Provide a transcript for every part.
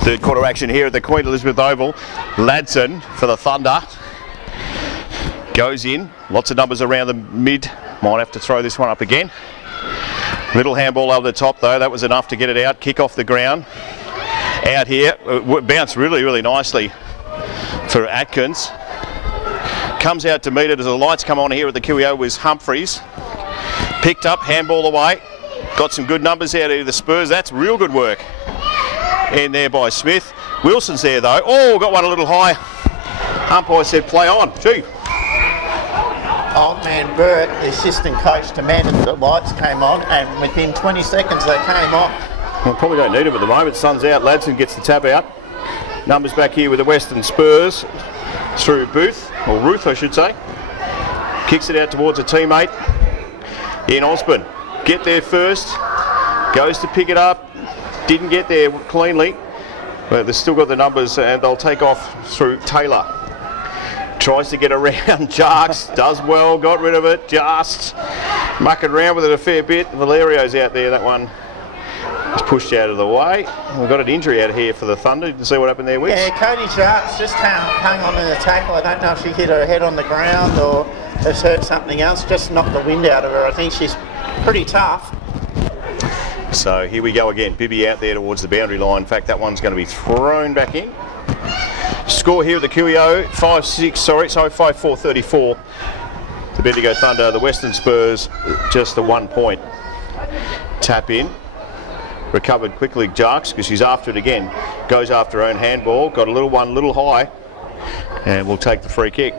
Third quarter action here at the Queen Elizabeth Oval. Ladson for the Thunder. Goes in. Lots of numbers around the mid. Might have to throw this one up again. Little handball over the top though. That was enough to get it out. Kick off the ground. Out here. Bounced really, really nicely for Atkins. Comes out to meet it as the lights come on here at the QEO was Humphreys. Picked up, handball away. Got some good numbers out of the Spurs. That's real good work. In there by Smith. Wilson's there though. Oh, got one a little high. Umpire said play on. Gee. Old man Burt, the assistant coach, demanded the lights came on, and within 20 seconds they came on. Well, probably don't need him at the moment. Sun's out. Ladson gets the tap out. Numbers back here with the Western Spurs through Booth, or Ruth I should say. Kicks it out towards a teammate in Osborne. Get there first. Goes to pick it up. Didn't get there cleanly. But they've still got the numbers and they'll take off through Taylor. Tries to get around Jarks. Does well. Got rid of it. Just mucking around with it a fair bit. Valerio's out there. That one is pushed out of the way. We've got an injury out here for the Thunder. Did you see what happened there, Wicks? Yeah, Cody Jarks just hung on in the tackle. I don't know if she hit her head on the ground or has hurt something else. Just knocked the wind out of her. I think she's pretty tough. So here we go again. Bibby out there towards the boundary line. In fact, that one's going to be thrown back in. Score here at the QEO, 5-4-34. The Bendigo Thunder, the Western Spurs, just the 1 point. Tap in. Recovered quickly, Jarks, because she's after it again. Goes after her own handball. Got a little one, little high. And we'll take the free kick.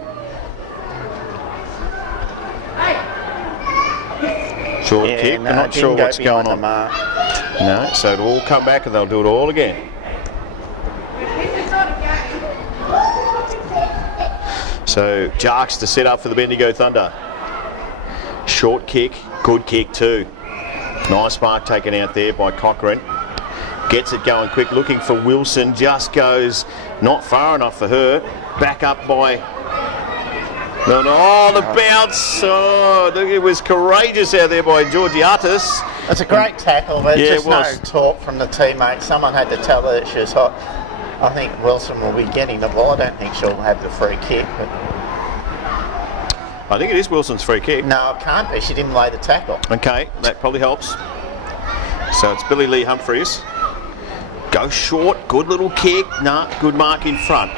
Short kick, I'm not sure what's going on. No, so it'll all come back and they'll do it all again. So Jarks to set up for the Bendigo Thunder. Short kick, good kick too. Nice mark taken out there by Cochrane. Gets it going quick, looking for Wilson. Just goes not far enough for her. Back up by... Oh, the bounce. Oh, it was courageous out there by Georgiatis. It's a great tackle, but yeah, just no talk from the teammate. Someone had to tell her that she was hot. I think Wilson will be getting the ball. I don't think she'll have the free kick. But I think it is Wilson's free kick. No, it can't be. She didn't lay the tackle. Okay, that probably helps. So it's Billy Lee Humphreys. Go short, good little kick. Nah, good mark in front.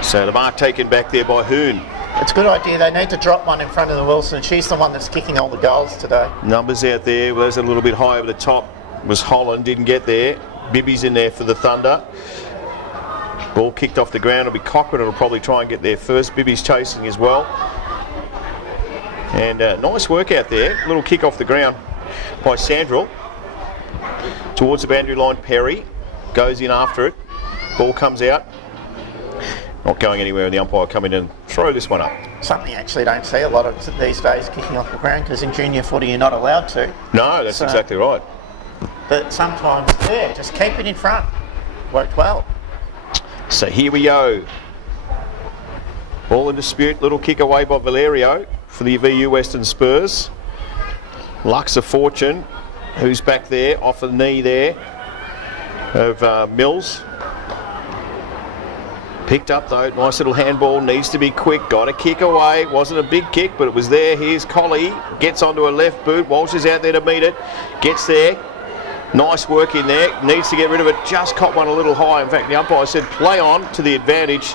So the mark taken back there by Hoon. It's a good idea. They need to drop one in front of the Wilson. She's the one that's kicking all the goals today. Numbers out there. There's a little bit high over the top. Was Holland, didn't get there. Bibby's in there for the Thunder. Ball kicked off the ground. It'll be Cochrane. It'll probably try and get there first. Bibby's chasing as well. And nice work out there. Little kick off the ground by Sandrell. Towards the boundary line, Perry goes in after it. Ball comes out. Not going anywhere, and the umpire come in and throw this one up. Something you actually don't see a lot of these days, kicking off the ground, because in junior footy you're not allowed to. No, that's exactly right. But sometimes, yeah, just keep it in front. Worked well. So here we go. Ball in dispute, little kick away by Valerio for the VU Western Spurs. Lux of Fortune, who's back there, off the knee there of Mills. Picked up though, nice little handball, needs to be quick, got a kick away, wasn't a big kick but it was there. Here's Colley, gets onto a left boot, Walsh is out there to meet it, gets there, nice work in there, needs to get rid of it, just caught one a little high. In fact the umpire said play on to the advantage.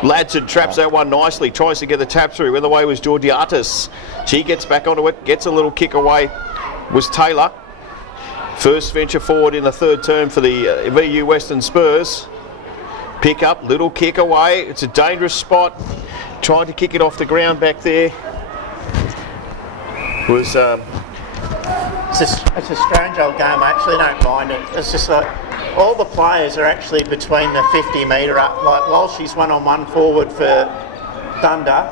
Ladson traps that one nicely, tries to get the tap through, in the way was Georgiatis. She gets back onto it, gets a little kick away, was Taylor. First venture forward in the third term for the VU Western Spurs. Pick up, little kick away. It's a dangerous spot. Trying to kick it off the ground back there. Was it's a strange old game. I actually don't mind it. It's just like all the players are actually between the 50 metre up. Like Walshy's one-on-one forward for Thunder,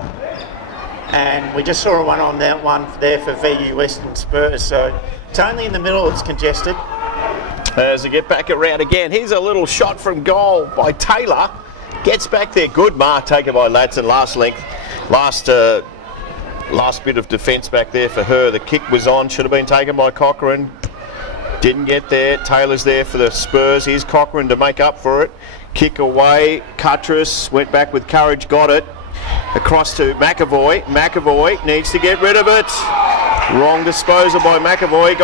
and we just saw a one-on that one there for VU Western Spurs. So it's only in the middle. It's congested. As they get back around again, here's a little shot from goal by Taylor. Gets back there, good mark taken by Ladson. Last length, last bit of defence back there for her. The kick was on, should have been taken by Cochrane. Didn't get there. Taylor's there for the Spurs. Here's Cochrane to make up for it. Kick away. Cuttress went back with courage, got it. Across to McAvoy. McAvoy needs to get rid of it. Wrong disposal by McAvoy.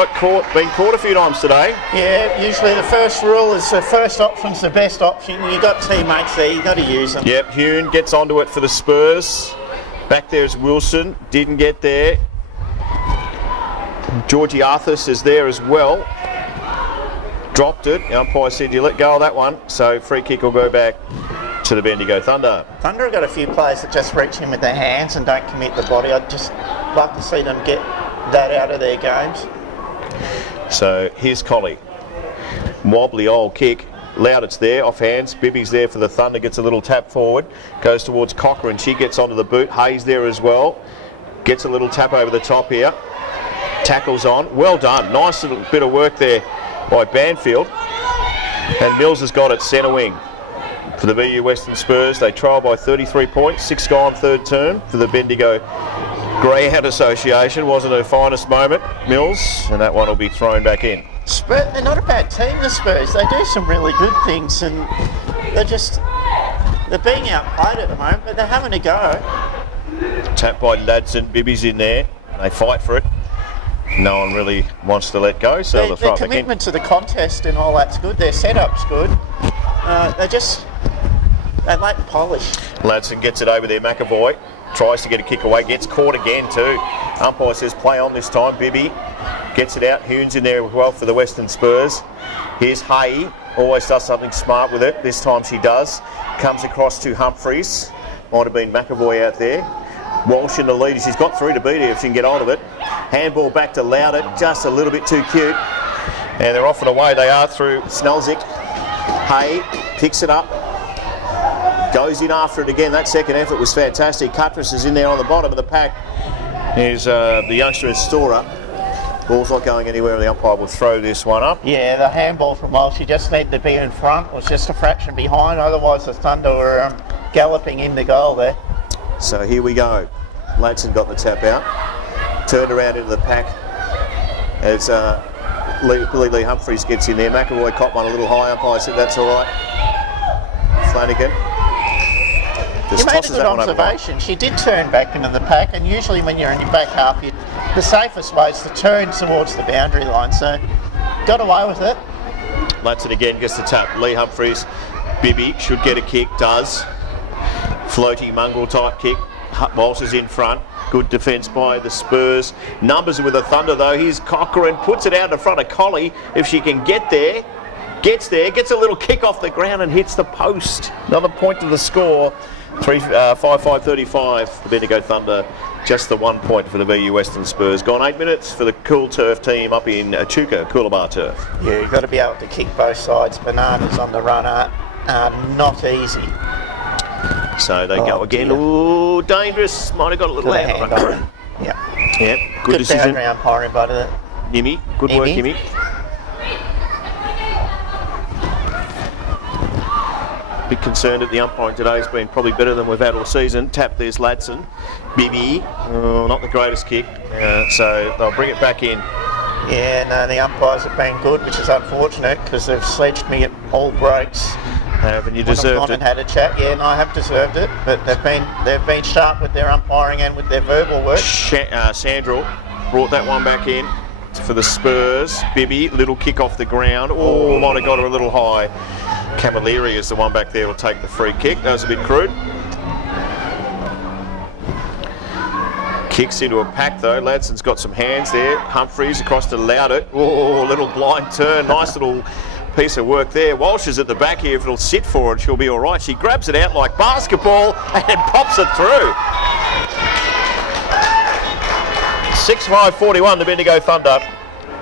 Been caught a few times today. Yeah, usually the first rule is the first option's the best option. You've got teammates there, you've got to use them. Yep, Hune gets onto it for the Spurs. Back there is Wilson. Didn't get there. Georgie Arthurs is there as well. Dropped it. The umpire said you let go of that one. So free kick will go back to the Bendigo Thunder. Thunder have got a few players that just reach in with their hands and don't commit the body. I'd just like to see them get that out of their games. So here's Collie. Wobbly old kick. Loudit's there, off hands. Bibby's there for the Thunder, gets a little tap forward. Goes towards Cochrane. She gets onto the boot. Hayes there as well. Gets a little tap over the top here. Tackles on. Well done. Nice little bit of work there by Banfield. And Mills has got it centre wing. For the VU Western Spurs, they trail by 33 points, 6 gone third term for the Bendigo Greyhound Association. Wasn't her finest moment, Mills, and that one will be thrown back in. Spurs, they're not a bad team, the Spurs. They do some really good things, and they're being outplayed at the moment, but they're having a go. Tap by Ladson, Bibby's in there. They fight for it. No one really wants to let go, so they'll throw it back in. Their commitment to the contest and all that's good. Their setup's good. They lack polish. Ladson gets it over there. McAvoy tries to get a kick away, gets caught again too. Umpire says play on this time. Bibby gets it out. Hune's in there as well for the Western Spurs. Here's Hay. Always does something smart with it. This time she does. Comes across to Humphreys. Might have been McAvoy out there. Walsh in the lead. She's got through to beat her if she can get hold of it. Handball back to Loudit. Just a little bit too cute. And they're off and away. They are through Snelzik. Hay picks it up. Goes in after it again. That second effort was fantastic. Cuttress is in there on the bottom of the pack. Here's the youngster in Storer. Ball's not going anywhere, and the umpire will throw this one up. Yeah, the handball from Walsh, she just needed to be in front. It was just a fraction behind. Otherwise, the Thunder were galloping in the goal there. So here we go. Ladson got the tap out. Turned around into the pack as Lee Humphreys gets in there. McAvoy caught one a little high. Umpire said that's all right. Flanagan. You made a good observation. She did turn back into the pack, and usually when you're in your back half, the safest way is to turn towards the boundary line. So, got away with it. Ladson again gets the tap. Lee Humphreys, Bibby should get a kick, does. Floaty mongrel type kick. Walsh is in front. Good defence by the Spurs. Numbers with the Thunder though. Here's Cochrane, puts it out in front of Collie. If she can get there, gets a little kick off the ground and hits the post. Another point to the score. 5-5-35. The Bendigo Thunder, just the 1 point for the VU Western Spurs. Gone 8 minutes for the Cool Turf team up in Echuca, Coolabah Turf. Yeah, you've got to be able to kick both sides. Bananas on the run are not easy. So they go again. Ooh, dangerous. Might have got a little hand on it. Yeah. Yep, good decision. Boundary umpiring by the Yimmy, good work, Yimmy. Bit concerned that the umpiring today has been probably better than we've had all season. Tap, there's Ladson. Bibby, not the greatest kick, so they'll bring it back in. Yeah, no, the umpires have been good, which is unfortunate because they've sledged me at all breaks. And you deserved it. And had a chat. Yeah, and I have deserved it, but they've been sharp with their umpiring and with their verbal work. Sandrell brought that one back in for the Spurs. Bibby, little kick off the ground. Oh, might have got her a little high. Camilleri is the one back there will take the free kick. That was a bit crude. Kicks into a pack though. Ladson's got some hands there. Humphreys across to Loudit. Oh, little blind turn. Nice little piece of work there. Walsh is at the back here. If it'll sit for it, she'll be all right. She grabs it out like basketball and pops it through. 6-5-41, the Bendigo Thunder.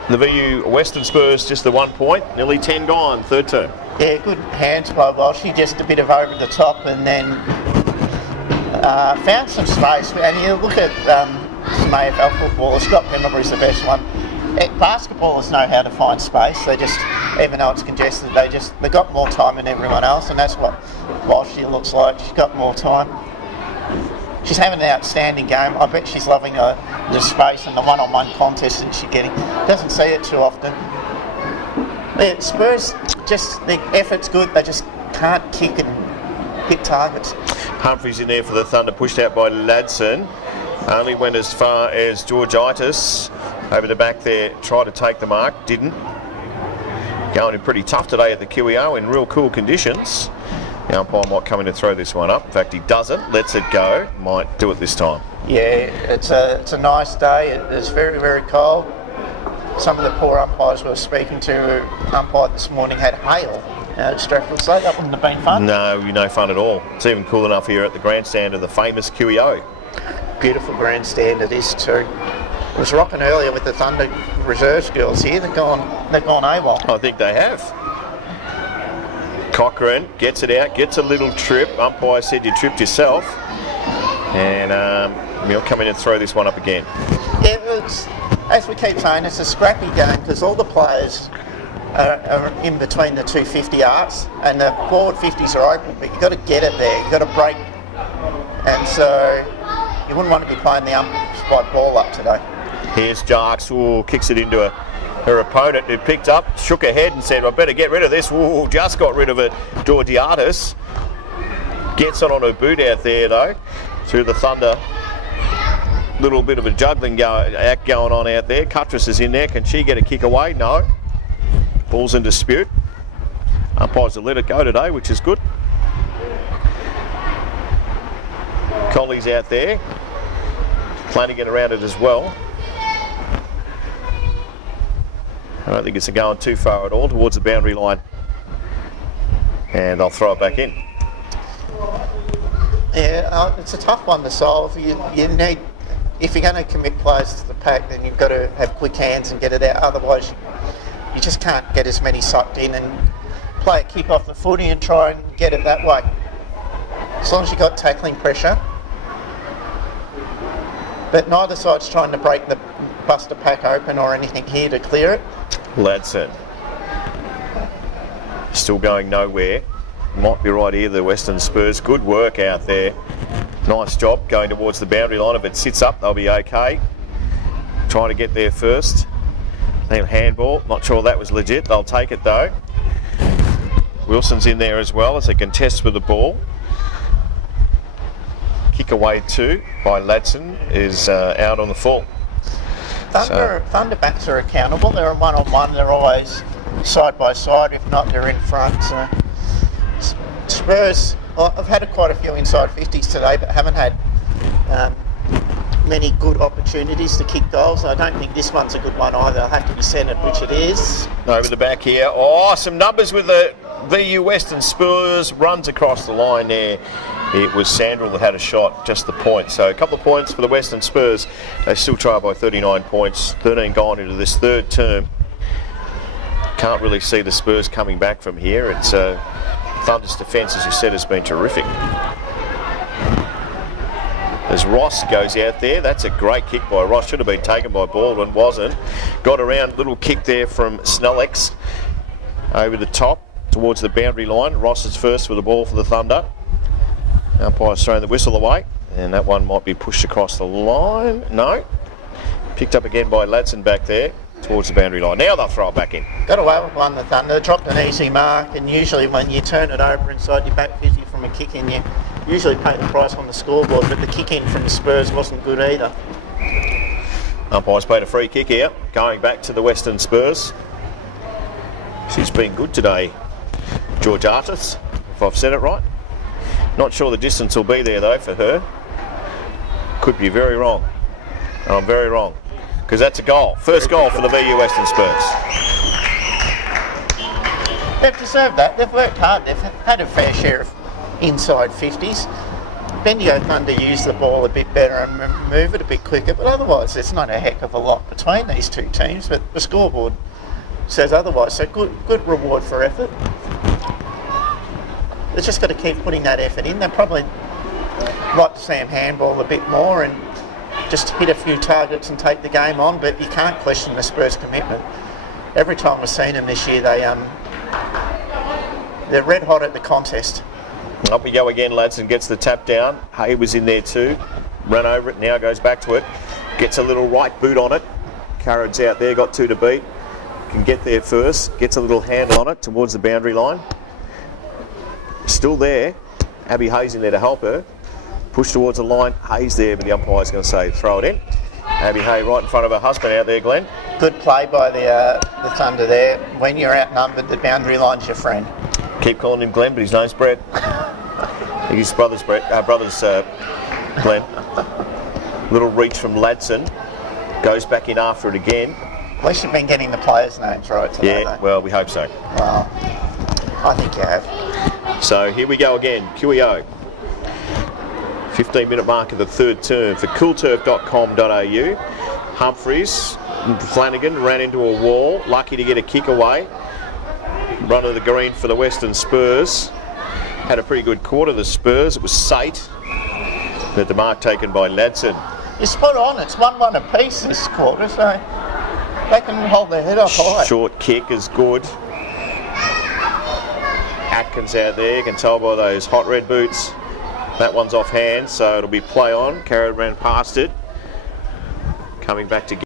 The VU Western Spurs just the 1 point. Nearly 10 gone, third term. Yeah, good hands by Walsh. She just a bit of over the top and then found some space. And you look at some AFL football, Scott Pemberbury's the best one. Basketballers know how to find space. They just, even though it's congested, they got more time than everyone else, and that's what Walsh looks like. She's got more time. She's having an outstanding game. I bet she's loving the space and the one-on-one contest that she's getting. Doesn't see it too often. Yeah, Spurs, just the effort's good, they just can't kick and hit targets. Humphries in there for the Thunder, pushed out by Ladson. Only went as far as Georgitis over the back there, tried to take the mark, didn't. Going in pretty tough today at the QEO in real cool conditions. The umpire might come in and throw this one up. In fact, he doesn't, lets it go. Might do it this time. Yeah, it's a nice day. It's very, very cold. Some of the poor umpires we were speaking to, umpire this morning had hail at Stratford, so that wouldn't have been fun. No fun at all. It's even cool enough here at the grandstand of the famous QEO. Beautiful grandstand it is too. It was rocking earlier with the Thunder reserves girls here. They've gone AWOL. I think they have. Cochrane gets it out, gets a little trip. Umpire said you tripped yourself. And he'll come in and throw this one up again. Yeah, it's, as we keep saying, it's a scrappy game because all the players are in between the 250 arcs and the forward 50s are open, but you've got to get it there, you've got to break. And so you wouldn't want to be playing the umpire ball up today. Here's Jarks, kicks it into her opponent who picked up, shook her head and said, I better get rid of this. Just got rid of it. Georgiadis gets on her boot out there though, through the Thunder. Little bit of a juggling act going on out there. Cuttress is in there. Can she get a kick away? No. Ball's in dispute. Umpires will let it go today, which is good. Colley's out there. Flanagan around it as well. I don't think it's going too far at all towards the boundary line. And I'll throw it back in. Yeah, it's a tough one to solve. You need, if you're going to commit players to the pack, then you've got to have quick hands and get it out. Otherwise, you just can't get as many sucked in and play a kick off the footy and try and get it that way. As long as you've got tackling pressure. But neither side's trying to bust a pack open or anything here to clear it. Ladson. Still going nowhere. Might be right here, the Western Spurs. Good work out there. Nice job going towards the boundary line. If it sits up, they'll be okay. Trying to get there first. Then handball. Not sure that was legit. They'll take it though. Wilson's in there as well as a contest with the ball. Kick away too by Ladson is out on the full. Thunder backs are accountable. They're a one-on-one. They're always side by side. If not, they're in front. So Spurs, I've had quite a few inside 50s today, but haven't had many good opportunities to kick goals. I don't think this one's a good one either. I'll have to be centred, which it is. Over the back here. Some numbers with the VU Western Spurs. Runs across the line there. It was Sandrell that had a shot, just the point. So a couple of points for the Western Spurs. They still trail by 39 points. 13 gone into this third term. Can't really see the Spurs coming back from here. It's Thunder's defence, as you said, has been terrific. As Ross goes out there, that's a great kick by Ross. Should have been taken by Baldwin, wasn't. Got around, little kick there from Snellex over the top towards the boundary line. Ross is first with the ball for the Thunder. Umpire's throwing the whistle away, and that one might be pushed across the line. No. Picked up again by Ladson back there towards the boundary line. Now they'll throw it back in. Got away with one, the Thunder. Dropped an easy mark, and usually when you turn it over inside your back 50 from a kick in, you usually pay the price on the scoreboard, but the kick in from the Spurs wasn't good either. Umpire's played a free kick here, going back to the Western Spurs. She's been good today, Georgiatis, if I've said it right. Not sure the distance will be there though for her. Could be very wrong. And I'm very wrong. Because that's a goal. First goal for the VU Western Spurs. They've deserved that. They've worked hard. They've had a fair share of inside 50s. Bendigo Thunder use the ball a bit better and move it a bit quicker, but otherwise there's not a heck of a lot between these two teams, but the scoreboard says otherwise. So good reward for effort. They've just got to keep putting that effort in. They probably like to see them handball a bit more and just hit a few targets and take the game on, but you can't question the Spurs' commitment. Every time we've seen them this year, they're red hot at the contest. Up we go again, Ladson gets the tap down. Hay was in there too. Ran over it, now goes back to it. Gets a little right boot on it. Carrad's out there, got two to beat. can get there first, gets a little handle on it towards the boundary line. Still there. Abby Hayes in there to help her. Push towards the line. Hayes there, but the umpire's going to say throw it in. Abby Hay right in front of her husband out there, Glenn. Good play by the Thunder there. When you're outnumbered, the boundary line's your friend. Keep calling him Glenn, but his name's Brett. His brother's Glenn. Little reach from Ladson. Goes back in after it again. At least you've been getting the players' names right today. Yeah, well, we hope so. Well, I think you have. So here we go again. QEO. 15-minute mark of the third term for coolturf.com.au. Humphries, Flanagan ran into a wall, lucky to get a kick away. Run of the green for the Western Spurs. Had a pretty good quarter, the Spurs. It was Sate, but the mark taken by Ladson. You're spot on. It's 1-1 apiece this quarter, so they can hold their head up high. Short kick is good. Atkins out there, you can tell by those hot red boots. That one's off hand, so it'll be play on. Carrot ran past it. Coming back to